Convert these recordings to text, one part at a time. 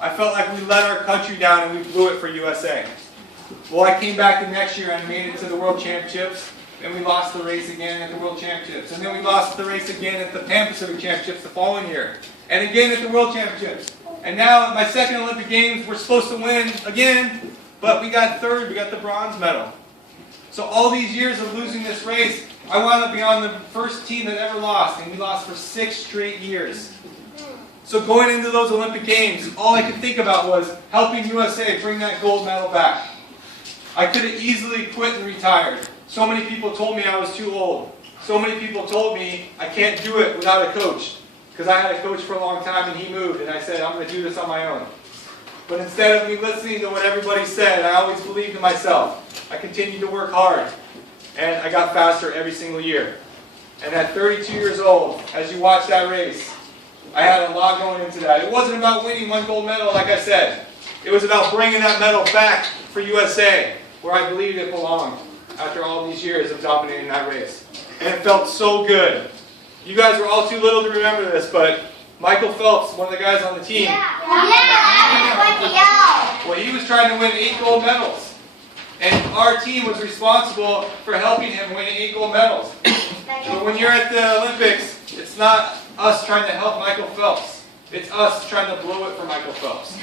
I felt like we let our country down and we blew it for USA. Well, I came back the next year and made it to the World Championships, and we lost the race again at the World Championships. And then we lost the race again at the Pan Pacific Championships the following year. And again at the World Championships. And now at my second Olympic Games, we're supposed to win again, but we got third, we got the bronze medal. So all these years of losing this race, I wound up being on the first team that ever lost, and we lost for 6 straight years. So going into those Olympic Games, all I could think about was helping USA bring that gold medal back. I could have easily quit and retired. So many people told me I was too old. So many people told me I can't do it without a coach. Because I had a coach for a long time and he moved, and I said, I'm going to do this on my own. But instead of me listening to what everybody said, I always believed in myself. I continued to work hard, and I got faster every single year. And at 32 years old, as you watch that race, I had a lot going into that. It wasn't about winning 1 gold medal, like I said. It was about bringing that medal back for USA, where I believed it belonged after all these years of dominating that race. And it felt so good. You guys were all too little to remember this, but Michael Phelps, one of the guys on the team, well, he was trying to win 8 gold medals. And our team was responsible for helping him win 8 gold medals. But when you're at the Olympics, it's not us trying to help Michael Phelps. It's us trying to blow it for Michael Phelps.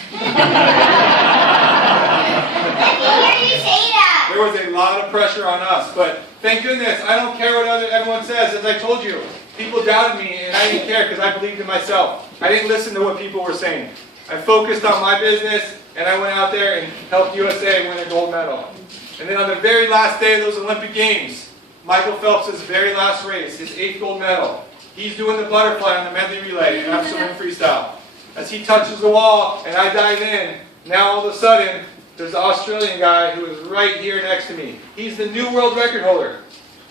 There was a lot of pressure on us, but thank goodness, I don't care what everyone says. As I told you, people doubted me, and I didn't care because I believed in myself. I didn't listen to what people were saying. I focused on my business, and I went out there and helped USA win a gold medal. And then on the very last day of those Olympic Games, Michael Phelps' very last race, his 8th gold medal, he's doing the butterfly on the medley relay, and I'm swimming freestyle. As he touches the wall, and I dive in, now all of a sudden, there's an Australian guy who is right here next to me. He's the new world record holder.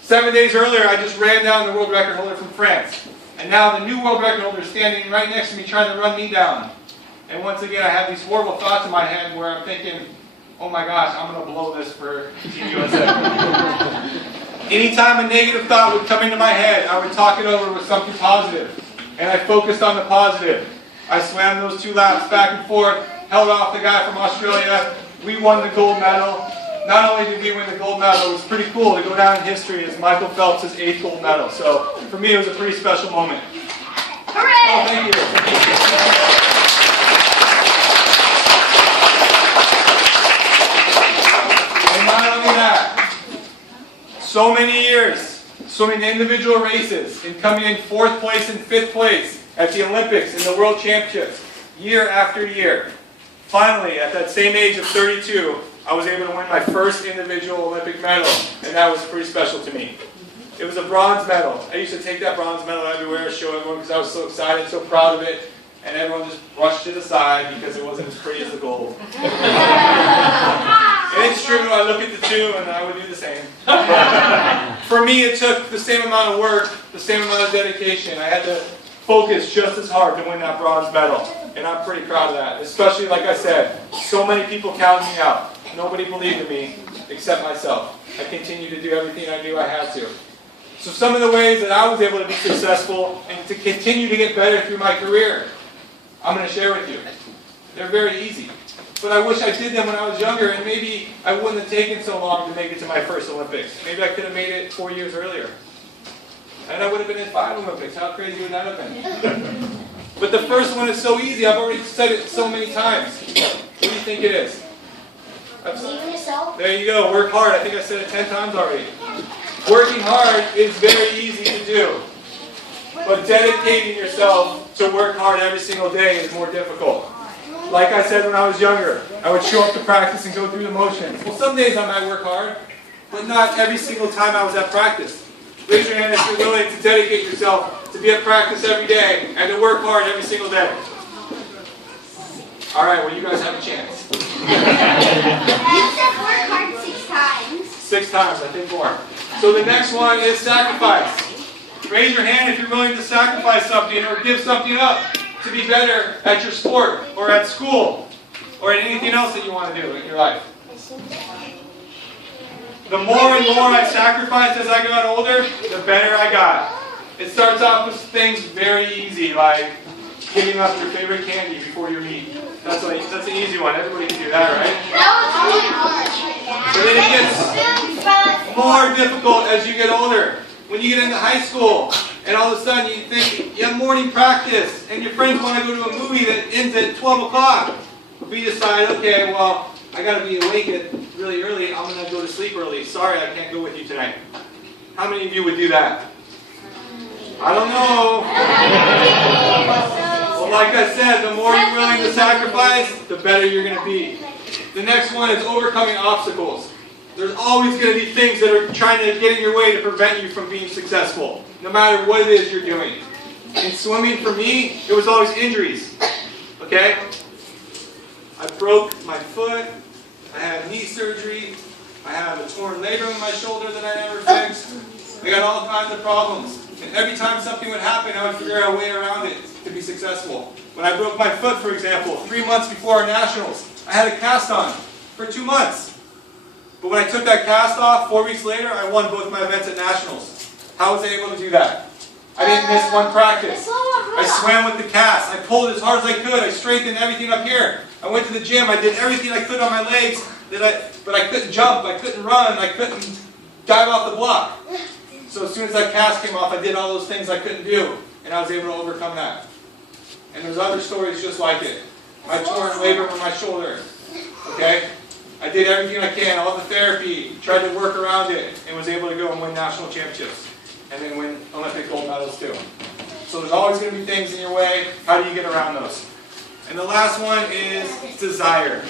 7 days earlier, I just ran down the world record holder from France. And now the new world record holder is standing right next to me trying to run me down. And once again, I have these horrible thoughts in my head where I'm thinking, oh my gosh, I'm going to blow this for Team USA. Anytime a negative thought would come into my head, I would talk it over with something positive. And I focused on the positive. I swam those 2 laps back and forth, held off the guy from Australia. We won the gold medal. Not only did we win the gold medal, it was pretty cool to go down in history as Michael Phelps' 8th gold medal. So for me, it was a pretty special moment. Hooray! Oh, thank you. And not only that, so many years, swimming individual races, and coming in 4th place and 5th place at the Olympics and the World Championships, year after year. Finally, at that same age of 32, I was able to win my first individual Olympic medal, and that was pretty special to me. It was a bronze medal. I used to take that bronze medal everywhere, show everyone because I was so excited, so proud of it, and everyone just brushed it aside because it wasn't as pretty as the gold. And it's true, I look at the 2 and I would do the same. For me, it took the same amount of work, the same amount of dedication. I had to focus just as hard to win that bronze medal, and I'm pretty proud of that. Especially, like I said, so many people counted me out. Nobody believed in me except myself. I continued to do everything I knew I had to. So some of the ways that I was able to be successful and to continue to get better through my career, I'm going to share with you. They're very easy. But I wish I did them when I was younger, and maybe I wouldn't have taken so long to make it to my first Olympics. Maybe I could have made it 4 years earlier. And I would have been in 5 Olympics. How crazy would that have been? But the first one is so easy. I've already said it so many times. What do you think it is? Believe in yourself. There you go. Work hard. I think I said it 10 times already. Working hard is very easy to do. But dedicating yourself to work hard every single day is more difficult. Like I said when I was younger, I would show up to practice and go through the motions. Well, some days I might work hard, but not every single time I was at practice. Raise your hand if you're willing to dedicate yourself to be at practice every day and to work hard every single day. All right, well, you guys have a chance. You said work hard 6 times. 6 times, I think more. So the next one is sacrifice. Raise your hand if you're willing to sacrifice something or give something up to be better at your sport or at school or at anything else that you want to do in your life. The more and more I sacrificed as I got older, the better I got. It starts off with things very easy, like giving up your favorite candy before your meet. That's an easy one. Everybody can do that, right? So then it gets more difficult as you get older. When you get into high school, and all of a sudden you think you have morning practice, and your friends want to go to a movie that ends at 12 o'clock. But you decide, okay, well, I got to be awake at really early. I'm going to go to sleep early. Sorry, I can't go with you tonight. How many of you would do that? I don't know. Well, like I said, the more you're willing to sacrifice, the better you're going to be. The next one is overcoming obstacles. There's always going to be things that are trying to get in your way to prevent you from being successful, no matter what it is you're doing. In swimming, for me, it was always injuries. Okay? I broke my foot. I had knee surgery. I have a torn labrum in my shoulder that I never fixed. I got all kinds of problems. And every time something would happen, I would figure out a way around it to be successful. When I broke my foot, for example, 3 months before our nationals, I had a cast on for 2 months. But when I took that cast off, 4 weeks later, I won both my events at nationals. How was I able to do that? I didn't miss one practice. I swam with the cast. I pulled as hard as I could. I straightened everything up here. I went to the gym. I did everything I could on my legs, but I couldn't jump. I couldn't run. I couldn't dive off the block. So as soon as that cast came off, I did all those things I couldn't do, and I was able to overcome that. And there's other stories just like it. My torn labrum in my shoulder. Okay? I did everything I can, all the therapy, tried to work around it, and was able to go and win national championships. And then win Olympic gold medals too. So there's always going to be things in your way. How do you get around those? And the last one is desire.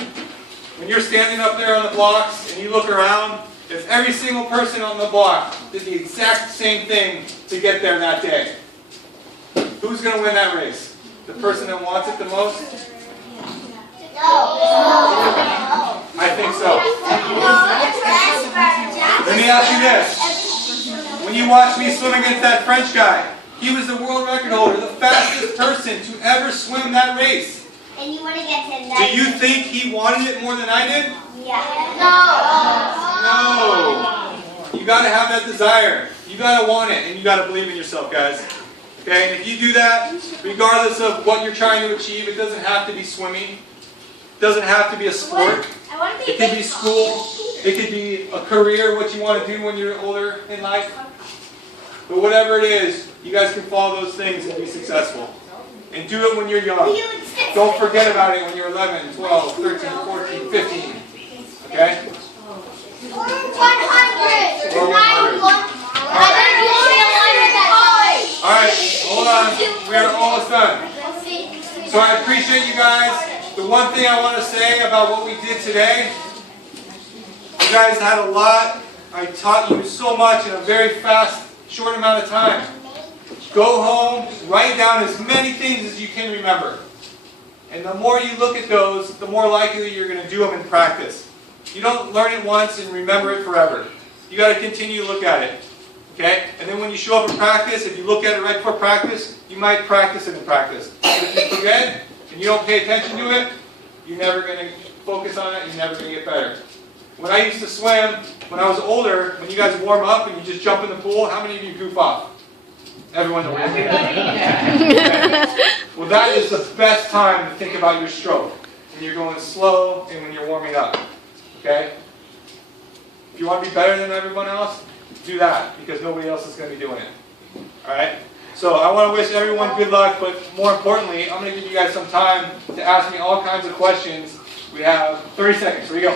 When you're standing up there on the blocks and you look around, if every single person on the block did the exact same thing to get there that day, who's going to win that race? The person that wants it the most? I think so. Let me ask you this. When you watch me swim against that French guy, he was the world record holder, the fastest person to ever swim that race. And you want to get him that? Do you think he wanted it more than I did? Yeah. No. You got to have that desire. You got to want it, and you got to believe in yourself, guys. Okay? And if you do that, regardless of what you're trying to achieve, it doesn't have to be swimming. It doesn't have to be a sport. It could be school. It could be a career, what you want to do when you're older in life. But whatever it is, you guys can follow those things and be successful. And do it when you're young. Don't forget about it when you're 11, 12, 13, 14, 15. Okay? 100. Or 100. Alright, hold on. We are almost done. So I appreciate you guys. The one thing I want to say about what we did today, you guys had a lot. I taught you so much in a very fast, short amount of time. Go home, write down as many things as you can remember. And the more you look at those, the more likely you're going to do them in practice. You don't learn it once and remember it forever. You got to continue to look at it. Okay? And then when you show up in practice, if you look at it right before practice, you might practice it in practice. But if you forget and you don't pay attention to it, you're never going to focus on it, you're never going to get better. When I used to swim, when I was older, when you guys warm up and you just jump in the pool, how many of you goof off? Everyone knows. Okay. Well, that is the best time to think about your stroke. When you're going slow and when you're warming up. Okay? If you want to be better than everyone else, do that, because nobody else is going to be doing it. Alright? So I want to wish everyone good luck, but more importantly, I'm going to give you guys some time to ask me all kinds of questions. We have 30 seconds. Here we go.